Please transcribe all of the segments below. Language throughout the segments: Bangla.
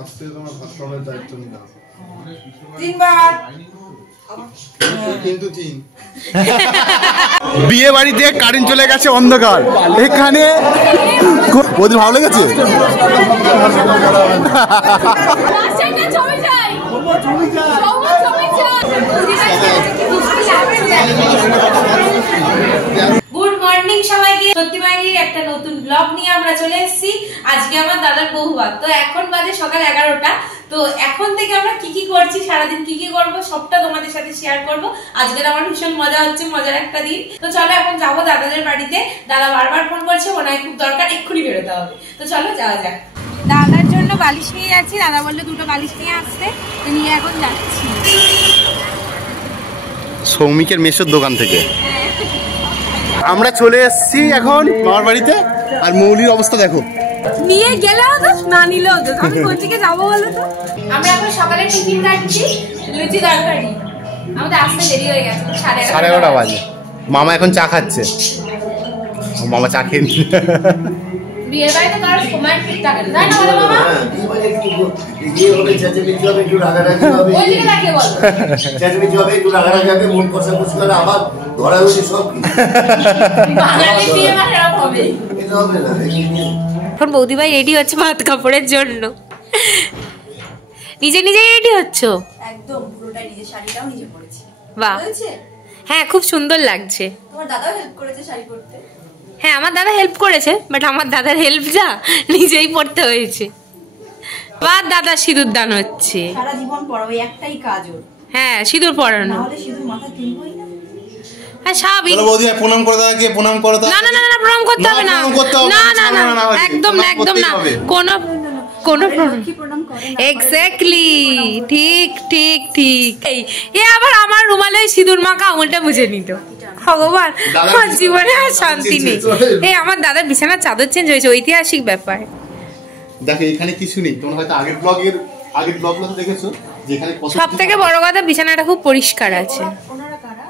আজকে তোমার ভাতটার দায়িত্ব নিলাম। 3 বার কিন্তু 3 বিয়ে বাড়িতে কারেন্ট চলে গেছে, অন্ধকার। এখানে ওদের ভালো লেগেছে। গুড মর্নিং সবাইকে। সত্যি বাড়ির একটা নতুন ব্লগ নিয়ে আমরা চলে এসেছি। আজকে আমার দাদার বহুবার, তো এখন বাজে সকাল 11টা। তো এখন থেকে আমরা কি কি করছি, সারাদিন কি কি করবো সবটা তোমাদের সাথে শেয়ার করবো। আজকের আমার ভীষণ মজা হচ্ছে, মজার একটা দিন। তো চলো এখন যাবো দাদাদের বাড়িতে। দাদা বারবার ফোন করছে, ওনার খুব দরকার, এক্ষুনি বেরোতে হবে। তো চলো যাওয়া যাক। দাদার জন্য বালিশ নিয়ে যাচ্ছি, দাদা বললো দুটো বালিশ নিয়ে আসতে, তো নিয়ে এখন যাচ্ছি সৌমিকের মেসের দোকান থেকে। আমরা চলে এসেছি এখন মামার বাড়িতে। আর মৌলির অবস্থা দেখো, নিয়ে গেলেও তো না নিলেও তো, আমি কোন দিকে যাবো বলো তো। আমরা এখন সকালে টিফিন খাচ্ছি, লুচি তরকারি। আমাদের আসতে দেরি হয়ে গেছে, 11:30 বাজে। মামা এখন চা খাচ্ছে। মামা চা খেয়ে বিয়ের বাড়িতে কারো সময় ঠিক থাকে না, তাই না বলো মামা? বিয়ে হবে, চেঁচামেচি হবে, একটু রাগারাগি হবে, ওই দিকে তাকিয়ে বলো। চেঁচামেচি হবে, একটু রাগারাগি হবে, মন কষাকষি করে আবার ধরাধরি সব কিছু। বাঙালি বিয়ে মানে এরকম হবেই। এটা হবে না। এখন বৌদি ভাই রেডি হচ্ছে ভাত কাপড়ের জন্য। নিজে নিজেই রেডি হচ্ছ? একদম পুরোটাই নিজে, শাড়িটাও নিজে পরেছি। বাহ, হ্যাঁ খুব সুন্দর লাগছে। তোমার দাদাও হেল্প করেছে শাড়ি পরতে? হ্যাঁ আমার দাদা হেল্প করেছে, বাট আমার দাদার হেল্প যা নিজেই পড়তে হয়েছে। বা দাদা সিঁদুর দান হচ্ছে, সারা জীবন পরাবো, একটাই কাজ ওর। হ্যাঁ সিঁদুর পরানো। না হলে সিঁদুর মাথা তুলবই না। হ্যাঁ স্বাভাবিক। বৌদি প্রণাম করে দাদাকে, প্রণাম করো। না না না না প্রণাম করতে হবে না, না না না একদম না, একদম না, কোনো কোনো প্রণাম করে না। এক্স্যাক্টলি, ঠিক ঠিক ঠিক। এ আবার আমার রুমালে সিঁদুর মাখা আঙুলটা মুছে নিত। ভগবান, আমার জীবনে আর শান্তি নেই। এই আমার দাদার বিছানার চাদর চেঞ্জ হয়েছে, ঐতিহাসিক ব্যাপার। দেখো এখানে কিছু নেই, তোমরা হয়তো আগের ব্লগগুলোতে দেখেছো যেখানে সব থেকে বড় কথা বিছানাটা খুব পরিষ্কার আছে। ওনারা কারা?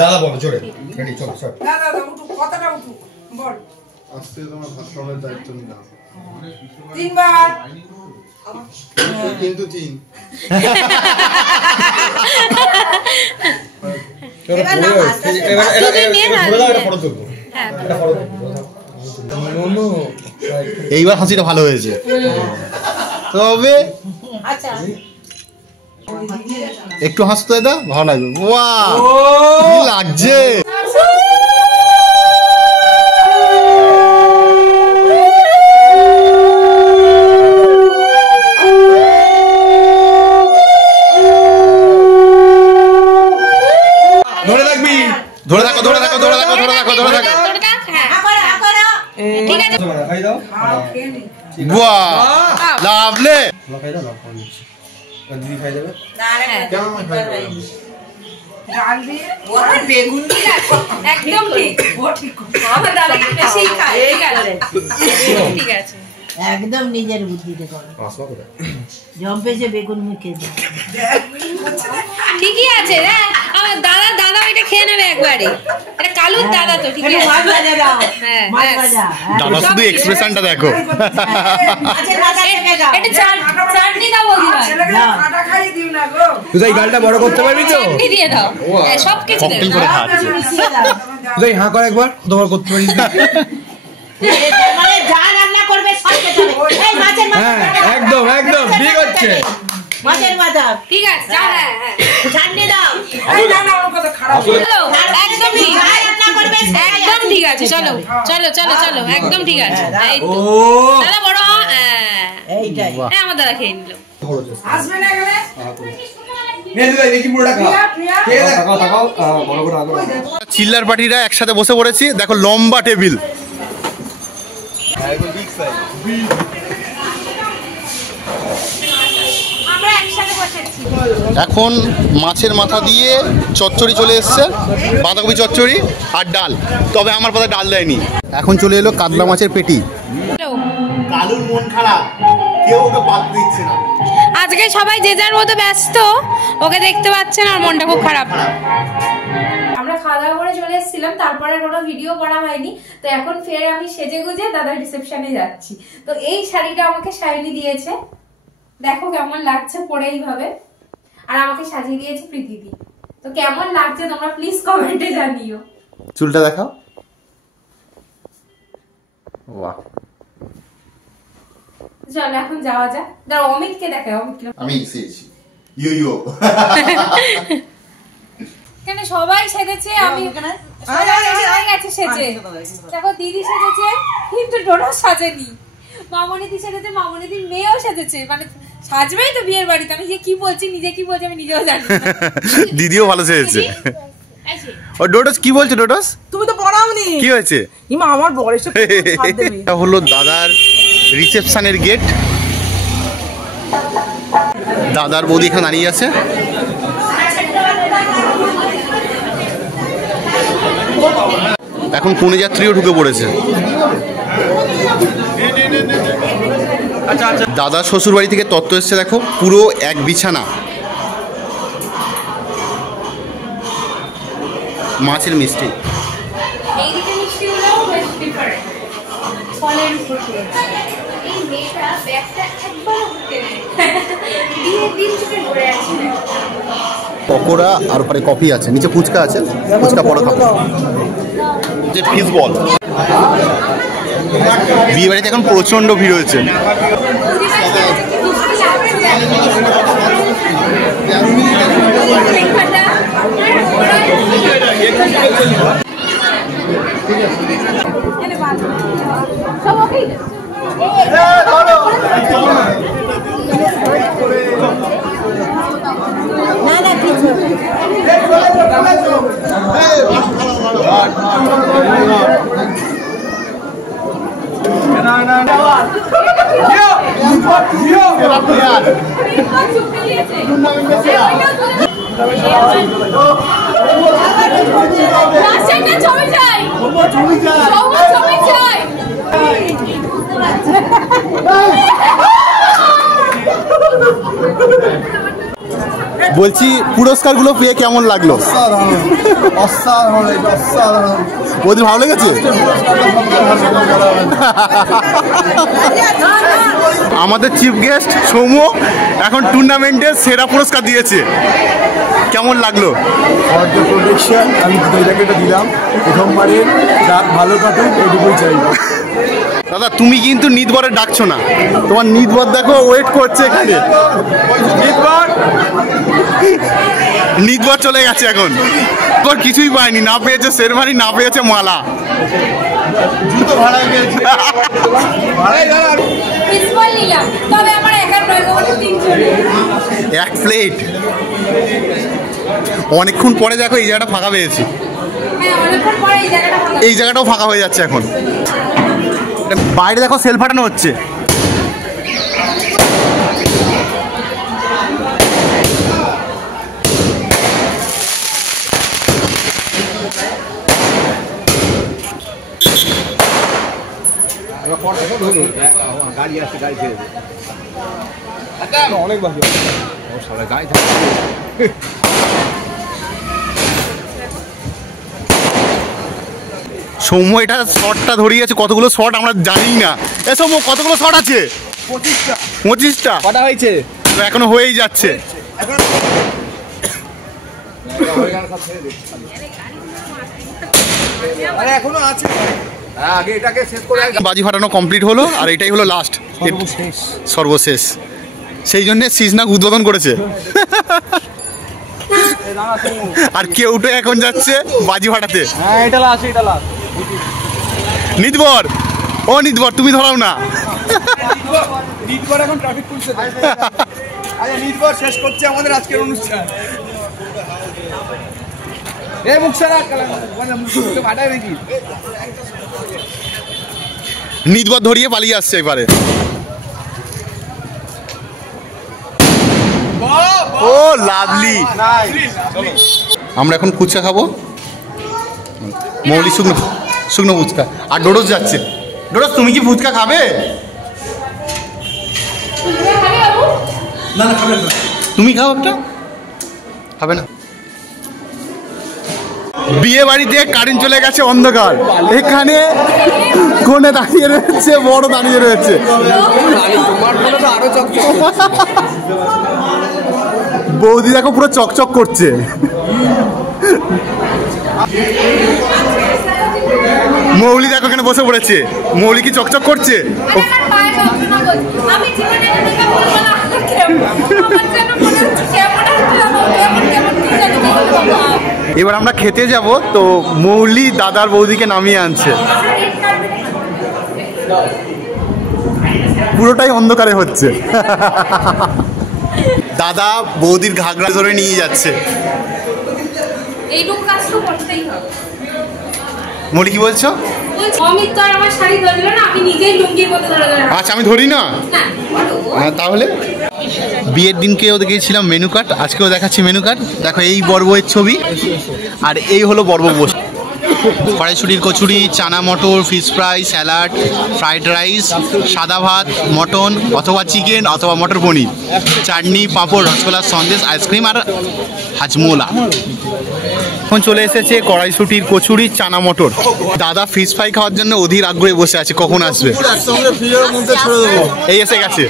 দাদা বলো জোরে, রেডি চলো চলো। দাদা উঠু, কথাটা উঠু বল। আজকে তোমার ভাতটার দায়িত্ব নিলাম। 3 বার কিন্তু 3 এবার না আস্তে এইবার হাসিটা ভালো হয়েছে। তবে আচ্ছা একটু হাসতে দাও, ভালো লাগবে। ওয়াও কি লাগছে। ধরে থাকবি, ধরে থাকো ধরে থাকো ধরে থাকো ধরে থাকো ধরে থাকো। ঠিক আছে। বাহ লাভলে। বেগুন একদম ঠিক, আমার দাদা বেশি খায়। ঠিক আছে ঠিক আছে, একদম নিজের বুদ্ধিতে করো। জম্পেছে বেগুন মুখে ঠিকই আছে। হ্যাঁ আমার দাদা দাদা এটা খেয়ে নেবে একবারে। এটা কালুর দাদা তো ঠিক আছে। মাছ ভাজা দাও, হ্যাঁ মাছ ভাজা। দাদা শুধু এক্সপ্রেশনটা দেখো। মাছের মাথা থেকে দাও। এটা চাটনি দাও বৌদি ভাই। কাটা খাই দিও না গো। তুই এই গালটা বড় করতে পারবি তো? চাটনি দিয়ে দাও, সব কিছু ককটেল করে খাচ্ছে। মিশিয়ে দাও। তুই হাঁ কর একবার, তোমার করতে পারিস না। মানে যা রান্না করবে সব খেতে হবে। এই মাছের মাথা। হ্যাঁ একদম একদম ঠিক হচ্ছে। মাছের মাথা ঠিক আছে যাও। হ্যাঁ হ্যাঁ চাটনি দাও। এই না না ওর কথা খারাপ। চলো একদম ঠিক, যা রান্না করবে একদম ঠিক আছে। চলো চলো চলো চলো একদম ঠিক আছে। এই তো দাদা বড়। হ্যাঁ এইটাই। হ্যাঁ আমার দাদা খেয়ে নিল। আসবে না গেলে দেখি পুরোটা খা। খেয়ে দেখ। বড় করে আলো। চিল্লার পার্টিরা একসাথে বসে পড়েছি, দেখো লম্বা টেবিল। আমরা একসাথে বসেছি। এখন মাছের মাথা দিয়ে চচ্চড়ি চলে এসছে, বাঁধাকপি চচ্চড়ি আর ডাল। তবে আমার পাতে ডাল দেয়নি। এখন চলে এলো কাতলা মাছের পেটি। কালুর মন খারাপ, কেউ ওকে বাদ দিচ্ছে না। আজকে সবাই যে যার মতো ব্যস্ত, ওকে দেখতে পাচ্ছেন আর মনটা খুব খারাপ। আমরা খাওয়া দাওয়া করে করে চলে এসেছিলাম, তারপরে কোনো ভিডিও করা হয়নি। তো এখন ফের আমি সেজে গুজে দাদার রিসেপশনে যাচ্ছি। তো এই শাড়িটা আমাকে শাইনি দিয়েছে, দেখো কেমন লাগছে পরে এইভাবে, আর আমাকে সাজিয়ে দিয়েছে প্রীতিদি। তো কেমন লাগছে তোমরা প্লিজ কমেন্টে জানিও। চুলটা দেখাও। বাহ, চলো এখন যাওয়া যাক। দাঁড়াও অমিতকে দেখাও, অমিতকে আমি এসেছি। ইয়ো কেন সবাই সেজেছে, আমি সবাই গেছে সেজে। দেখো দিদি সেজেছে কিন্তু ডোরা সাজেনি, মামনিদি সেজেছে, মামনিদির মেয়েও সেজেছে। মানে সাজবেই তো বিয়ের বাড়িতে। আমি যে কি বলছি, নিজে কি বলছি আমি নিজেও জানি না। দিদিও ভালো সেজেছে। ও ডোডস কি বলছো? ডোডস তুমি তো পড়াওনি, কি হয়েছে? ইমা আমার বয়সে ছাড় দেবে। এটা হলো দাদার রিসেপশনের গেট। দাদার বৌদি এখানে দাঁড়িয়ে আছে। এখন কনে যাত্রীও ঢুকে পড়েছে। দাদা শ্বশুর বাড়ি থেকে তত্ত্ব এসছে, দেখো পুরো এক বিছানা মাছের মিষ্টি। এইদিকে মিষ্টিগুলোও বেশ ডিফারেন্ট, ফলের উপর দিয়ে। এই মেয়েটা ব্যাগটা একবার উঠতে নেই, দিয়ে দিন থেকে ঘুরে আছে। পকোড়া আর উপরে কফি আছে, নিচে ফুচকা আছে, ফুচকা পরে খাবো। যে ফিশ বল, বিয়ে বাড়িতে এখন প্রচন্ড ভিড় হয়েছে। বলছি পুরস্কারগুলো পেয়ে কেমন লাগলো? ওদের ভালো লেগেছে? আমাদের চিফ গেস্ট সৌম্য এখন টুর্নামেন্টের সেরা পুরস্কার দিয়েছে, কেমন লাগলো? প্রোটেকশন আমি এটাকে দিলাম, প্রথমবারের রাত ভালো কাটুক এটুকুই চাই। দাদা তুমি কিন্তু নিদবরে ডাকছো না, তোমার নিদবর দেখো ওয়েট করছে এখানে। নিদবর চলে গেছে এখন, তোর কিছুই পায়নি, না পেয়েছে শেরবানি, না পেয়েছে মালা। জুতো ভাড়া পেয়েছে। এক প্লেট। অনেকক্ষণ পরে দেখো এই জায়গাটা ফাঁকা পেয়েছি, এই জায়গাটাও ফাঁকা হয়ে যাচ্ছে এখন। বাইরে দেখো সেল ফাটানো হচ্ছে। গাড়ি আসছে, গাড়ি ছেড়ে অনেক বাকি গাড়ি থাকে। সৌম্য এটা শটটা ধরিয়েছে, কতগুলো শট আমরা জানি না। এ সৌম্য কতগুলো শট আছে? 25টা। কটা হয়েছে? এখনো হয়েই যাচ্ছে। এখনো আছে, আগে এটাকে শেষ করে বাজি ফাটানো কমপ্লিট হলো, আর এটাই হলো লাস্ট, সর্বশেষ। সেই জন্য সিজনাক উদ্বোধন করেছে। আর কেউটো এখন যাচ্ছে বাজি ফাটাতে। হ্যাঁ এটা লাস্ট, এটা লাস্ট। নিদবর, ও নিদবর তুমি ধরাও না। নিদবর এখন ট্রাফিক পুলিশে। আচ্ছা নিদবর শেষ করছে আমাদের আজকের অনুষ্ঠান। এই মুখসারা মানে মুখকে ফাটায় দেখি। নিদবর ধরিয়ে পালিয়ে আসছে এবারে। ও লাভলি। আমরা এখন ফুচকা খাবো, মৌলি শুকনো শুকনো ফুচকা। আর ডোডস যাচ্ছে। ডোডস তুমি কি ফুচকা খাবে? না না খাবে না। তুমি খাও একটা, খাবে না? বিয়ে বাড়িতে কারেন্ট চলে গেছে, অন্ধকার। এখানে কোণে দাঁড়িয়ে রয়েছে, বড় দাঁড়িয়ে রয়েছে। বৌদি দেখো পুরো চকচক করছে। মৌলি দেখো এখানে বসে পড়েছে। মৌলি কি চকচক করছে? এবার আমরা খেতে যাব, তো মৌলি দাদার বৌদিকে নামিয়ে আনছে। পুরোটাই অন্ধকারে হচ্ছে। দাদা বৌদির ঘাগরা ধরে নিয়ে যাচ্ছে। এইটুকু কাজ তো করতেই হবে। মৌলি কি বলছো? অমিত তো আর আমার শাড়ি ধরলো না, আমি নিজেই লুঙ্গির মতো ধরে ধরে। আচ্ছা আমি ধরি না। তাহলে বিয়ের দিনকেও দেখিয়েছিলাম মেনু কার্ড, আজকেও দেখাচ্ছি মেনু কার্ড। দেখো এই বড়বউয়ের ছবি, আর এই হলো বড়বউ বসে। কড়াইশুটির kachori, chana matar, fish fry, salad, fried rice, সাদা ভাত, মটন অথবা চিকেন অথবা মটর পনির, চাটনি, পাঁপড়, রসগোল্লা, সন্দেশ, আইসক্রিম আর হাজমোলা। এখন চলে এসেছে কড়াইশুটির কচুরি, চানা মটর। দাদা ফিশ ফ্রাই খাওয়ার জন্য অধীর আগ্রহে বসে আছে, কখন আসবে। এই এসে গেছে।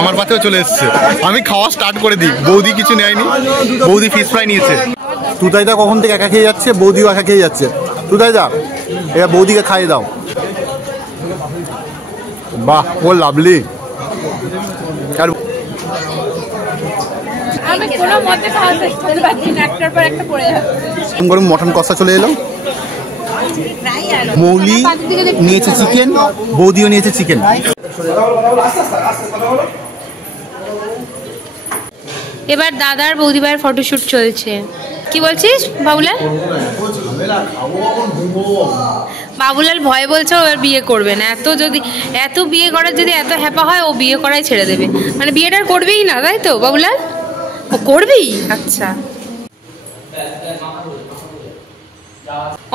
আমার পাতেও চলে এসছে। আমি খাওয়া স্টার্ট করে দিই। বৌদি কিছু নেয়নি, বৌদি ফিশ ফ্রাই নিয়েছে। তুতাইদা কখন থেকে একা খেয়ে যাচ্ছে, বৌদিও একা খেয়ে যাচ্ছে। তুতাইদা এটা বৌদিকে খাইয়ে দাও। বাহ, ও লাভলি। আর আমি কোনো মতে খাওয়া শেষ করতে পারছি না, একটার পর একটা পড়ে যাচ্ছে। গরম মটন কষা চলে এলো। মৌলি নিয়েছে চিকেন, বৌদিও নিয়েছে চিকেন। এবার দাদার বৌদিভাইয়ের ফটোশুট চলছে। কি বলছিস বাবুলাল? বাবুলাল ভয় বলছে ও আর বিয়ে করবে না। এত বিয়ে করার যদি এত হ্যাপা হয়, ও বিয়ে করাই ছেড়ে দেবে। মানে বিয়েটা করবেই না, তাই তো বাবুলাল? ও করবেই? আচ্ছা।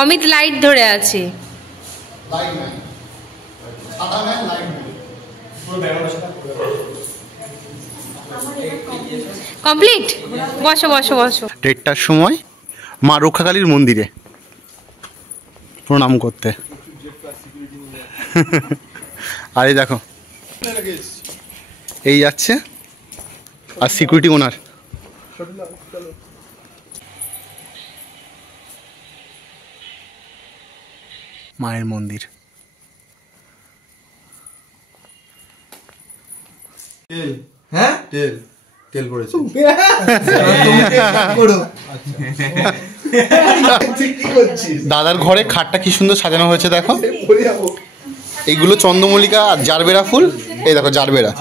অমিত লাইট ধরে আছে। কমপ্লিট। বসো বসো বসো। 1টার সময় মা রক্ষাকালীর মন্দিরে প্রণাম করতে। আর এই দেখো এই যাচ্ছে, আর সিকিউরিটি ওনার। মায়ের মন্দির। হ্যাঁ তেল পড়েছে। দাদার ঘরে খাটটা কি সুন্দর সাজানো হয়েছে দেখো। এইগুলো চন্দ্রমল্লিকা আর জারবেরা ফুল। এই দেখো জারবেরা।